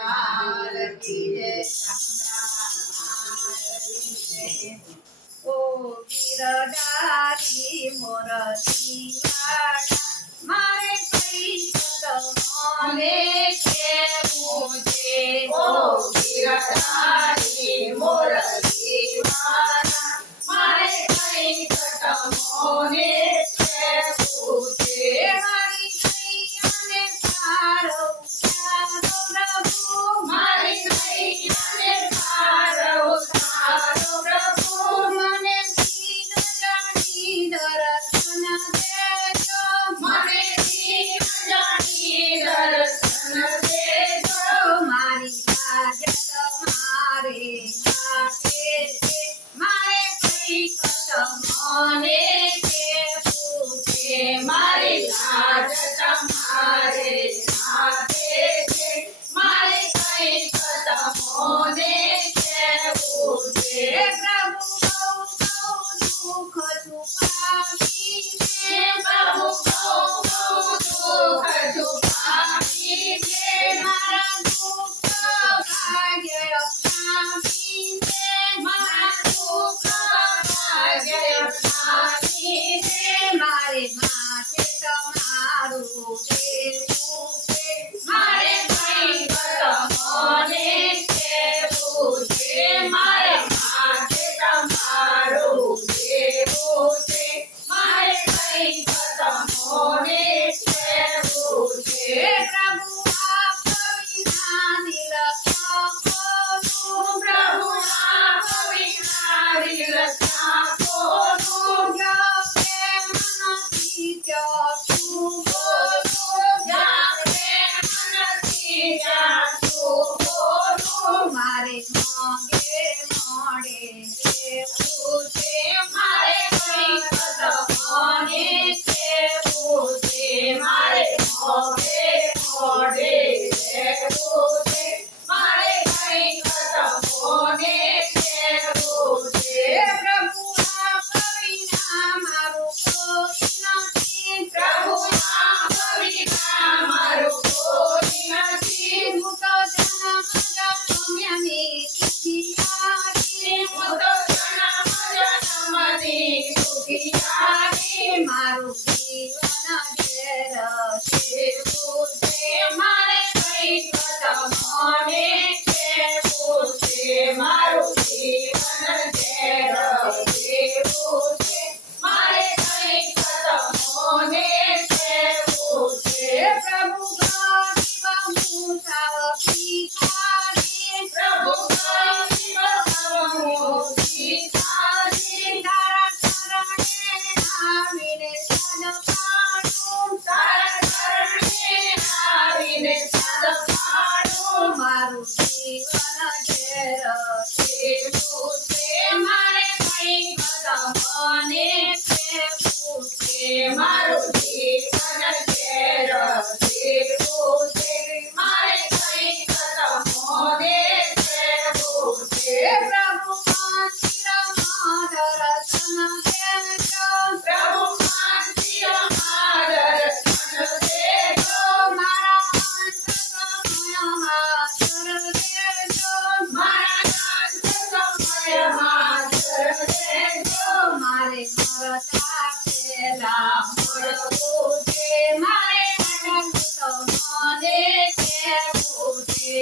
લાલ કી જય ઓ ગિરધારી મોરતી વાળા મારે કઈ મને કેવું છે ઓ ગિરધારી મોરતી વાળા મારે કઈ મને કેવું છે મારી નૈયાને તારવું પ્રભુ મારી નૈયાને તારવું પ્રભુ મને દીન જાણી દર્શન દેજો મને દીન જાણી દર્શન દેજો મારી લાજ તમારે હાથે છે મારે કઈ મને કેવું છે મારી લાજ તમારે હાથે છે મારે કઈ મને કેવું છે પ્રભુ દુઃખ છુપાવીને પ્રભુ દુઃખ છુપાવીને મારા દુઃખ ભાગ્ય અપનાવીને મારા દુઃખ ભાગ્ય અપનાવીને મારે માથે તમારું દેવું છે મારે કઈ મને કેવું છે મારે માથે તમારું દેવું છે મારે કઈ મને કેવું છે પ્રભુ આપ વિના દિલ ખોલું પ્રભુ આપ વિના દિલ ખોલું જો પ્રેમ નથી જાતું બોલું જો પ્રેમ નથી જાતું બોલું મારે મોગે મોડે રહેવું છે મારે કઈ મને કેવું છે મારે મોગે મોડે રહેવું છે મારે કઈ મને કેવું છે પ્રભુ આપ વિના મારું કોઈ નથી પ્રભુ આપ વિના મારું કોઈ નથી હું તો જન્મ જન્મ્યાની દુખિયારી હું તો જન્મ જન્મની દુખિયારી મારું જીવન ઘેર જેવું છે મારે કઈ મને કેવું છે મારું જીવન ઘેર જેવું છે મારે કઈ મને કેવું છે પ્રભુ ગરીબ હું સાવ ભિખારી પ્રભુ ગરીબ હું ભિખારી તારા શરણે આવીને સદપાડું તારા શરણે આવીને સદપાડું મારું જીવન ઘેર જેવું છે મારે કઈ મને કેવું છે મારું જીવન ઘેર જેવું છે મારે કઈ મને કેવું છે પ્રભુ મંદિરમાં દર્શન દેજો પ્રભુ મંદિરમાં દર્શન દેજો મારા અંતરમય હાજર દેજો મારા અંતરમય હાજર દેજો મારે મરતા પહેલા મળવું છે મારે મને કેવું છે